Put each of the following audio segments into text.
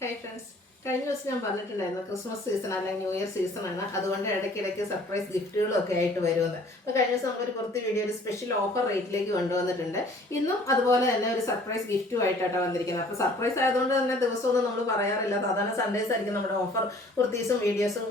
Hi friends, കഴിഞ്ഞ ദിവസം ഞാൻ പറഞ്ഞിട്ടുണ്ടായിരുന്നു ക്രിസ്മസ് സീസൺ അല്ലെങ്കിൽ ന്യൂ ഇയർ സീസണാണ്. അതുകൊണ്ട് ഇടയ്ക്കിടയ്ക്ക് സർപ്രൈസ് ഗിഫ്റ്റുകളൊക്കെ ആയിട്ട് വരുമെന്ന്. അപ്പോൾ കഴിഞ്ഞ ദിവസം നമ്മളൊരു കുറച്ച് വീഡിയോ ഒരു സ്പെഷ്യൽ ഓഫർ റേറ്റിലേക്ക് കൊണ്ടുവന്നിട്ടുണ്ട്. ഇന്നും അതുപോലെ തന്നെ ഒരു സർപ്രൈസ് ഗിഫ്റ്റുമായിട്ടാണ് വന്നിരിക്കുന്നത്. അപ്പോൾ സർപ്രൈസ് ആയതുകൊണ്ട് തന്നെ ദിവസമൊന്നും നമ്മൾ പറയാറില്ല. സാധാരണ സൺഡേസ് ആയിരിക്കും നമ്മുടെ ഓഫർ കുർത്തീസും വീഡിയോസും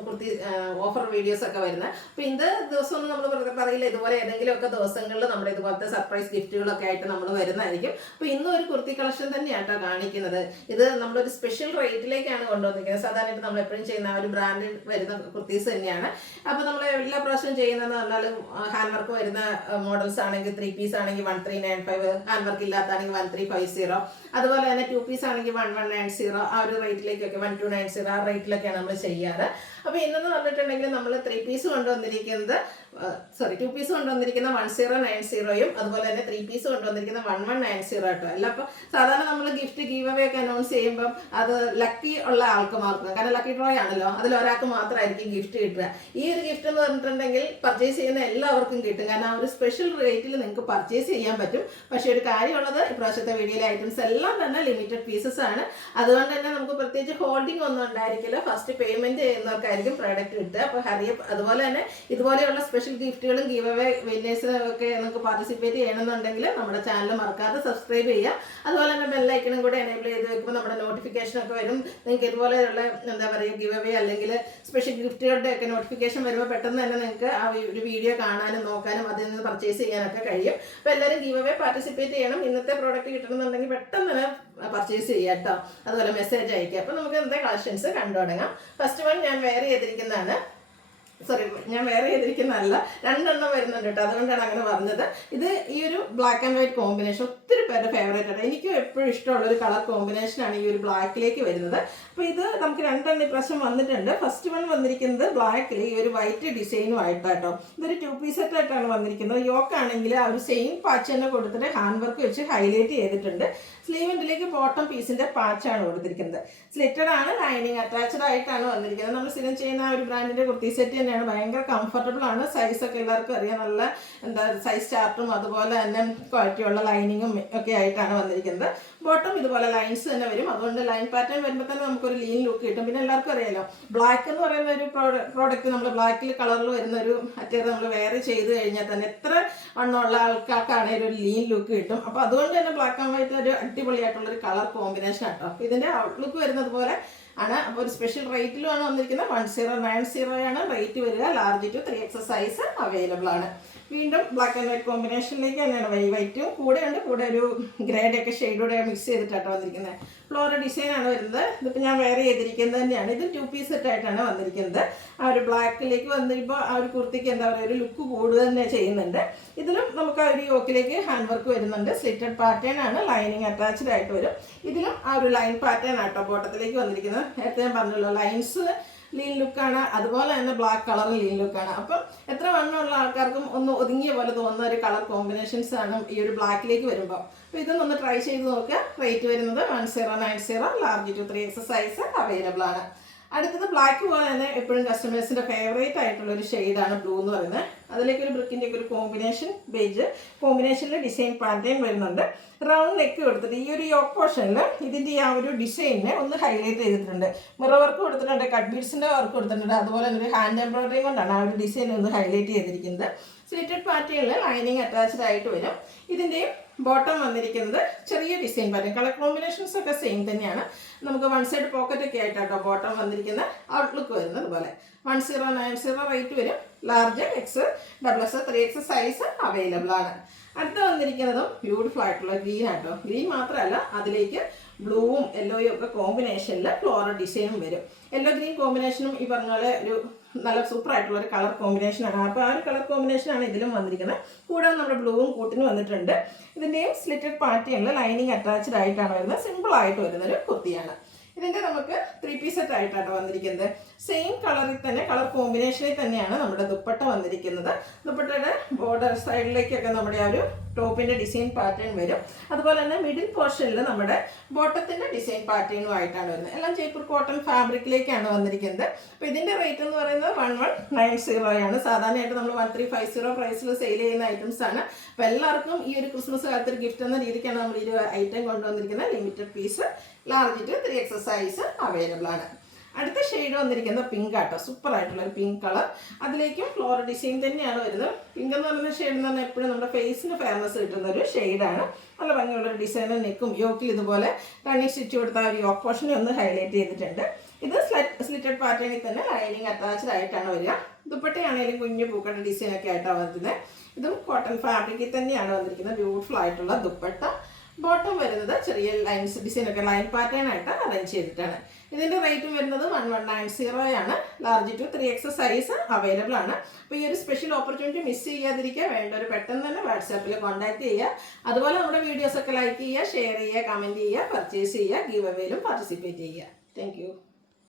ഓഫർ വീഡിയോസൊക്കെ വരുന്നത്. അപ്പോൾ ഇന്ന് ദിവസമൊന്നും നമ്മൾ പറയില്ല. ഇതുപോലെ ഏതെങ്കിലുമൊക്കെ ദിവസങ്ങളിൽ നമ്മുടെ ഇതുപോലത്തെ സർപ്രൈസ് ഗിഫ്റ്റുകളൊക്കെ ആയിട്ട് നമ്മൾ വരുന്നതായിരിക്കും. അപ്പോൾ ഇന്നും ഒരു കുർത്തി കളക്ഷൻ തന്നെയാട്ടോ കാണിക്കുന്നത്. ഇത് നമ്മളൊരു സ്പെഷ്യൽ റേറ്റിലേക്കാണ് കൊണ്ടുവന്നിരിക്കുന്നത്. സാധാരണയായിട്ട് നമ്മൾ എപ്പോഴും ചെയ്യുന്ന ഒരു ബ്രാൻഡിൽ വരുന്ന കുർത്തീസ് തന്നെയാണ്. അപ്പോൾ നമ്മൾ എല്ലാ പ്രാവശ്യവും ചെയ്യുന്നതെന്ന് പറഞ്ഞാൽ ഹാൻഡ് വർക്ക് വരുന്ന മോഡൽസ് ആണെങ്കിൽ 3 പീസ് ആണെങ്കിൽ 1395, ഹാൻഡ് വർക്ക് ഇല്ലാത്താണെങ്കിൽ 1350, അതുപോലെ തന്നെ 2 പീസ് ആണെങ്കിൽ 1190, ആ ഒരു റേറ്റിലേക്കൊക്കെ 1290 ആ റേറ്റിലൊക്കെയാണ് നമ്മൾ ചെയ്യാറ്. അപ്പോൾ ഇന്നെന്ന് പറഞ്ഞിട്ടുണ്ടെങ്കിൽ നമ്മൾ 3 പീസ് കൊണ്ടുവന്നിരിക്കുന്നത് 2 പീസ് കൊണ്ടുവന്നിരിക്കുന്ന 1090യും അതുപോലെ തന്നെ 3 പീസ് കൊണ്ടുവന്നിരിക്കുന്ന 1190 കേട്ടോ. അല്ല, അപ്പോൾ സാധാരണ നമ്മൾ ഗിഫ്റ്റ് ഗീവ് അവേ ഒക്കെ അനൗൺസ് ചെയ്യുമ്പം അത് ലക്കി ഉള്ള ആൾക്കുമാർക്ക്, കാരണം ലക്കി ഡ്രോ ആണല്ലോ, അതിൽ ഒരാൾക്ക് മാത്രമായിരിക്കും ഗിഫ്റ്റ് കിട്ടുക. ഈ ഒരു ഗിഫ്റ്റ് എന്ന് പറഞ്ഞിട്ടുണ്ടെങ്കിൽ പർച്ചേസ് ചെയ്യുന്ന എല്ലാവർക്കും കിട്ടും. കാരണം ആ ഒരു സ്പെഷ്യൽ റേറ്റിൽ നിങ്ങൾക്ക് പർച്ചേസ് ചെയ്യാൻ പറ്റും. പക്ഷേ ഒരു കാര്യമുള്ളത്, ഇപ്രാവശ്യത്തെ വീഡിയോയിലെ ഐറ്റംസ് എല്ലാം തന്നെ ലിമിറ്റഡ് പീസസ് ആണ്. അതുകൊണ്ട് തന്നെ നമുക്ക് പ്രത്യേകിച്ച് ഹോൾഡിംഗ് ഒന്നും ഉണ്ടായിരിക്കില്ല. ഫസ്റ്റ് പേയ്മെന്റ് ചെയ്യുന്നവർക്കായിരിക്കും പ്രോഡക്റ്റ് കിട്ടുക. അപ്പോൾ ഹറിയപ്പ് അതുപോലെ തന്നെ ഇതുപോലെയുള്ള സ്പെഷ്യൽ ഗിഫ്റ്റുകളും ഗീവ് അവേ വിന്നേഴ്സിനും ഒക്കെ നിങ്ങൾക്ക് പാർട്ടിസിപ്പേറ്റ് ചെയ്യണമെന്നുണ്ടെങ്കിൽ നമ്മുടെ ചാനൽ മറക്കാതെ സബ്സ്ക്രൈബ് ചെയ്യുക. അതുപോലെ തന്നെ ബെല്ലൈക്കണും കൂടെ എനേബിൾ ചെയ്ത് വെക്കുമ്പോൾ നമ്മുടെ നോട്ടിഫിക്കേഷൻ ഒക്കെ വരും. നിങ്ങൾക്ക് ഇതുപോലെയുള്ള എന്താ പറയുക ഗീവ് അവേ അല്ലെങ്കിൽ സ്പെഷ്യൽ ഗിഫ്റ്റുകളുടെ ഒക്കെ നോട്ടിഫിക്കേഷൻ വരുമ്പോൾ പെട്ടെന്ന് തന്നെ നിങ്ങൾക്ക് ആ ഒരു വീഡിയോ കാണാനും നോക്കാനും അതിൽ നിന്ന് പർച്ചേസ് ചെയ്യാനൊക്കെ കഴിയും. അപ്പോൾ എല്ലാവരും ഗീവ് അവേ പാർട്ടിസിപ്പേറ്റ് ചെയ്യണം. ഇന്നത്തെ പ്രോഡക്റ്റ് കിട്ടണമെന്നുണ്ടെങ്കിൽ പെട്ടെന്ന് തന്നെ പർച്ചേസ് ചെയ്യുക കേട്ടോ. അതുപോലെ മെസ്സേജ് അയക്കുക. അപ്പോൾ നമുക്ക് എന്താ കളക്ഷൻസ് കണ്ടു തുടങ്ങാം. ഫസ്റ്റ് വൺ ഞാൻ വെയർ ചെയ്തിരിക്കുന്നതല്ല, 2 വരുന്നുണ്ട് കേട്ടോ. അതുകൊണ്ടാണ് അങ്ങനെ പറഞ്ഞത്. ഇത് ഈ ഒരു ബ്ലാക്ക് ആൻഡ് വൈറ്റ് കോമ്പിനേഷൻ ഒത്തിരി പേരുടെ ഫേവറേറ്റ് ആണ്. എനിക്കും എപ്പോഴും ഇഷ്ടമുള്ള ഒരു കളർ കോമ്പിനേഷനാണ് ഈ ഒരു ബ്ലാക്കിലേക്ക് വരുന്നത്. അപ്പോൾ ഇത് നമുക്ക് 2 ഇപ്രാവശ്യം വന്നിട്ടുണ്ട്. ഫസ്റ്റ് വൺ വന്നിരിക്കുന്നത് ബ്ലാക്കിൽ ഈ ഒരു വൈറ്റ് ഡിസൈനും ആയിട്ടാട്ടോ. ഇതൊരു 2 പീസ് സെറ്റ് ആയിട്ടാണ് വന്നിരിക്കുന്നത്. യോക്കാണെങ്കിൽ ആ ഒരു സെയിം പാച്ച് തന്നെ കൊടുത്തിട്ട് ഹാൻഡ് വർക്ക് വെച്ച് ഹൈലൈറ്റ് ചെയ്തിട്ടുണ്ട്. സ്ലീവിൻ്റിലേക്ക് ബോട്ടം പീസിന്റെ പാച്ചാണ് കൊടുത്തിരിക്കുന്നത്. സ്ലിറ്റഡ് ആണ്, ലൈനിങ് അറ്റാച്ച്ഡ് ആയിട്ടാണ് വന്നിരിക്കുന്നത്. നമ്മൾ സ്ഥിരം ചെയ്യുന്ന ആ ഒരു ബ്രാൻഡിന്റെ കുർത്തി സെറ്റ് തന്നെയാണ്. ഭയങ്കര കംഫർട്ടബിൾ ആണ്. സൈസൊക്കെ എല്ലാവർക്കും അറിയാം. നല്ല സൈസ് ചാർട്ടും അതുപോലെ തന്നെ ക്വാളിറ്റിയുള്ള ലൈനിങ്ങും ഒക്കെ ആയിട്ടാണ് വന്നിരിക്കുന്നത്. ബോട്ടം ഇതുപോലെ ലൈൻസ് തന്നെ വരും. അതുകൊണ്ട് ലൈൻ പാറ്റേൺ വരുമ്പോൾ തന്നെ നമുക്കൊരു ലീൻ ലുക്ക് കിട്ടും. പിന്നെ എല്ലാവർക്കും അറിയാലോ, ബ്ലാക്ക് എന്ന് പറയുന്ന ഒരു പ്രോഡക്റ്റ് നമ്മൾ ബ്ലാക്കിൽ കളറിൽ വരുന്ന ഒരു മറ്റേത് നമ്മൾ വേറെ ചെയ്ത് കഴിഞ്ഞാൽ തന്നെ എത്ര വണ്ണമുള്ള ആൾക്കാർക്കാണെങ്കിൽ ഒരു ലീൻ ലുക്ക് കിട്ടും. അപ്പോൾ അതുകൊണ്ട് തന്നെ ബ്ലാക്ക് ആൻഡ് വൈറ്റ് ഒരു അടിപൊളിയായിട്ടുള്ളൊരു കളർ കോമ്പിനേഷൻ ആട്ടോ. അപ്പോൾ ഇതിൻ്റെ ഔട്ട്ലുക്ക് വരുന്നത് പോലെ ആണ്. അപ്പോൾ ഒരു സ്പെഷ്യൽ റേറ്റിലുമാണ് വന്നിരിക്കുന്നത്. 1090 ആണ് റേറ്റ് വരിക. Large to 3XS size available ആണ്. വീണ്ടും ബ്ലാക്ക് ആൻഡ് വൈറ്റ് കോമ്പിനേഷനിലേക്ക് തന്നെയാണ്. വൈറ്റും കൂടെ ഒരു ഗ്രേഡ് ഒക്കെ ഷെയ്ഡോടെ മിക്സ് ചെയ്തിട്ടാണ് വന്നിരിക്കുന്നത്. ഫ്ലോറൽ ഡിസൈൻ ആണ് വരുന്നത്. ഇതിപ്പോൾ ഞാൻ വേറെ ചെയ്തിരിക്കുന്നത് തന്നെയാണ്. ഇത് 2 പീസ് സെറ്റ് ആയിട്ടാണ് വന്നിരിക്കുന്നത്. ആ ഒരു ബ്ലാക്കിലേക്ക് വന്നിപ്പോൾ ആ ഒരു കുർത്തിക്ക് എന്താ പറയുക, ഒരു ലുക്ക് കൂടുക തന്നെ ചെയ്യുന്നുണ്ട്. ഇതിലും നമുക്ക് ആ ഒരു യോക്കിലേക്ക് ഹാൻഡ് വർക്ക് വരുന്നുണ്ട്. സ്ലിറ്റഡ് പാറ്റേൺ ആണ്, ലൈനിങ് അറ്റാച്ച്ഡ് ആയിട്ട് വരും. ഇതിലും ആ ഒരു ലൈൻ പാറ്റേൺ ആട്ടോ ബോട്ടത്തിലേക്ക് വന്നിരിക്കുന്നത്. നേരത്തെ ഞാൻ പറഞ്ഞല്ലോ, ലൈൻസ് ലീൻ ലുക്കാണ്, അതുപോലെ തന്നെ ബ്ലാക്ക് കളർ ലീൻ ലുക്കാണ്. അപ്പം എത്ര വണ്ണമുള്ള ആൾക്കാർക്കും ഒന്ന് ഒതുങ്ങിയ പോലെ തോന്നുന്ന ഒരു കളർ കോമ്പിനേഷൻസ് ആണ് ഈ ഒരു ബ്ലാക്കിലേക്ക് വരുമ്പോൾ. അപ്പോൾ ഇതൊന്നൊന്ന് ട്രൈ ചെയ്ത് നോക്കുക. റേറ്റ് വരുന്നത് 1090, large to 3XS size available ആണ്. അടുത്തത് ബ്ലാക്ക് പോലെ തന്നെ എപ്പോഴും കസ്റ്റമേഴ്സിൻ്റെ ഫേവറേറ്റ് ആയിട്ടുള്ള ഒരു ഷെയ്ഡാണ് ബ്ലൂ എന്ന് പറയുന്നത്. അതിലേക്ക് ഒരു ബ്രിക്കിൻ്റെ ഒക്കെ ഒരു കോമ്പിനേഷൻ ബേജ് കോമ്പിനേഷനിൽ ഡിസൈൻ പാറ്റേൺ വരുന്നുണ്ട്. റൗണ്ട് നെക്ക് കൊടുത്തിട്ട് ഈ ഒരു യോക്ക് പോർഷനിൽ ഇതിൻ്റെ ആ ഒരു ഡിസൈനിനെ ഒന്ന് ഹൈലൈറ്റ് ചെയ്തിട്ടുണ്ട്. മിറർ വർക്ക് കൊടുത്തിട്ടുണ്ട്, കട്ട് ബീഡ്സിൻ്റെ വർക്ക് കൊടുത്തിട്ടുണ്ട്. അതുപോലെ തന്നെ ഒരു ഹാൻഡ് എംബ്രോയിഡറി കൊണ്ടാണ് ആ ഒരു ഡിസൈൻ ഒന്ന് ഹൈലൈറ്റ് ചെയ്തിരിക്കുന്നത്. സ്ലിറ്റഡ് പാറ്റേണിൽ ലൈനിങ് അറ്റാച്ച്ഡ് ആയിട്ട് വരും. ഇതിൻ്റെയും ബോട്ടം വന്നിരിക്കുന്നത് ചെറിയ ഡിസൈൻ പാറ്റേൺ. കളർ കോമ്പിനേഷൻസ് ഒക്കെ സെയിം തന്നെയാണ്. നമുക്ക് 1 സൈഡ് പോക്കറ്റ് ഒക്കെ ആയിട്ടാട്ടോ ബോട്ടം വന്നിരിക്കുന്ന ഔട്ട്ലുക്ക് വരുന്നത് പോലെ. 1090 റേറ്റ് വരും. Large XS 3XS size available ആണ്. അടുത്ത വന്നിരിക്കുന്നതും ബ്യൂട്ടിഫുൾ ആയിട്ടുള്ള ഗ്രീൻ ആട്ടോ. ഗ്രീൻ മാത്രമല്ല, അതിലേക്ക് ബ്ലൂവും യെല്ലോയും ഒക്കെ കോമ്പിനേഷനിൽ ഫ്ലോറൽ ഡിസൈനും വരും. യെല്ലോ ഗ്രീൻ കോമ്പിനേഷനും ഈ പറഞ്ഞ പോലെ ഒരു നല്ല സൂപ്പർ ആയിട്ടുള്ള ഒരു കളർ കോമ്പിനേഷനാണ്. അപ്പോൾ ആ ഒരു കളർ കോമ്പിനേഷനാണ് ഇതിലും വന്നിരിക്കുന്നത്. കൂടാതെ നമ്മുടെ ബ്ലൂവും കൂട്ടിന് വന്നിട്ടുണ്ട്. ഇതിൻ്റെയും സ്ലിറ്റഡ് പാറ്റേണിൽ ലൈനിങ് അറ്റാച്ച്ഡ് ആയിട്ടാണ് വരുന്നത്. സിമ്പിൾ ആയിട്ട് വരുന്നൊരു കുർത്തിയാണ്. ഇതിൻ്റെ നമുക്ക് 3 പീസ് സെറ്റ് ആയിട്ടാണ് വന്നിരിക്കുന്നത്. സെയിം കളറിൽ തന്നെ, കളർ കോമ്പിനേഷനിൽ തന്നെയാണ് നമ്മുടെ ദുപ്പട്ട വന്നിരിക്കുന്നത്. ദുപ്പട്ടയുടെ ബോർഡർ സൈഡിലേക്കൊക്കെ നമ്മുടെ ആ ഒരു ടോപ്പിൻ്റെ ഡിസൈൻ പാറ്റേൺ വരും. അതുപോലെ തന്നെ മിഡിൽ പോർഷനിൽ നമ്മുടെ ബോട്ടത്തിൻ്റെ ഡിസൈൻ പാറ്റേണും ആയിട്ടാണ് വരുന്നത്. എല്ലാം ജയ്പൂർ കോട്ടൺ ഫാബ്രിക്കിലേക്കാണ് വന്നിരിക്കുന്നത്. അപ്പോൾ ഇതിൻ്റെ റേറ്റ് എന്ന് പറയുന്നത് 1190 ആണ്. സാധാരണയായിട്ട് നമ്മൾ 1350 പ്രൈസിൽ സെയിൽ ചെയ്യുന്ന ഐറ്റംസ് ആണ്. അപ്പോൾ എല്ലാവർക്കും ഈ ഒരു ക്രിസ്മസ് കാലത്തൊരു ഗിഫ്റ്റ് എന്ന രീതിക്കാണ് നമ്മൾ ഈ ഒരു ഐറ്റം കൊണ്ടുവന്നിരിക്കുന്നത്. Limited piece, large to 3XL size available ആണ്. അടുത്ത ഷെയ്ഡ് വന്നിരിക്കുന്നത് പിങ്ക് ആട്ടോ, സൂപ്പർ ആയിട്ടുള്ളൊരു പിങ്ക് കളർ. അതിലേക്കും ഫ്ലോറൽ ഡിസൈൻ തന്നെയാണ് വരുന്നത്. പിങ്ക് എന്ന് പറയുന്ന ഷെയ്ഡ് എന്ന് പറഞ്ഞാൽ എപ്പോഴും നമ്മുടെ ഫേസിന് ഫെയർനെസ് കിട്ടുന്ന ഒരു ഷെയ്ഡാണ്. നല്ല ഭംഗിയുള്ളൊരു ഡിസൈനും നെക്കും യോക്കിൽ ഇതുപോലെ റണ്ണിങ് സ്റ്റിച്ച് കൊടുത്ത ഒരു യോക്ക് പോർഷനെ ഒന്ന് ഹൈലൈറ്റ് ചെയ്തിട്ടുണ്ട്. ഇത് സ്ലിറ്റഡ് പാറ്റേണിൽ തന്നെ ലൈനിങ് അറ്റാച്ച്ഡ് ആയിട്ടാണ് വരിക. ദുപ്പട്ടയാണെങ്കിലും കുഞ്ഞു പൂക്കളുടെ ഡിസൈനൊക്കെ ആയിട്ടാണ് വരുന്നത്. ഇതും കോട്ടൺ ഫാബ്രിക്കിൽ തന്നെയാണ് വന്നിരിക്കുന്നത്. ബ്യൂട്ടിഫുൾ ആയിട്ടുള്ള ദുപ്പട്ട. ബോട്ടം വരുന്നത് ചെറിയ ലൈൻസ് ഡിസൈനൊക്കെ ലൈൻ പാറ്റേൺ ആയിട്ട് അറേഞ്ച് ചെയ്തിട്ടാണ്. ഇതിൻ്റെ റേറ്റും വരുന്നത് 1190 ആണ്. Large to 3XL size available ആണ്. അപ്പോൾ ഈ ഒരു സ്പെഷ്യൽ ഓപ്പർച്യൂണിറ്റി മിസ് ചെയ്യാതിരിക്കുക. വേണ്ടവർ പെട്ടെന്ന് തന്നെ വാട്സാപ്പിൽ കോൺടാക്ട് ചെയ്യുക. അതുപോലെ നമ്മുടെ വീഡിയോസൊക്കെ ലൈക്ക് ചെയ്യുക, ഷെയർ ചെയ്യുക, കമൻറ്റ് ചെയ്യുക, പർച്ചേസ് ചെയ്യുക, ഗീവ് അവേയിലും പാർട്ടിസിപ്പേറ്റ് ചെയ്യുക. താങ്ക്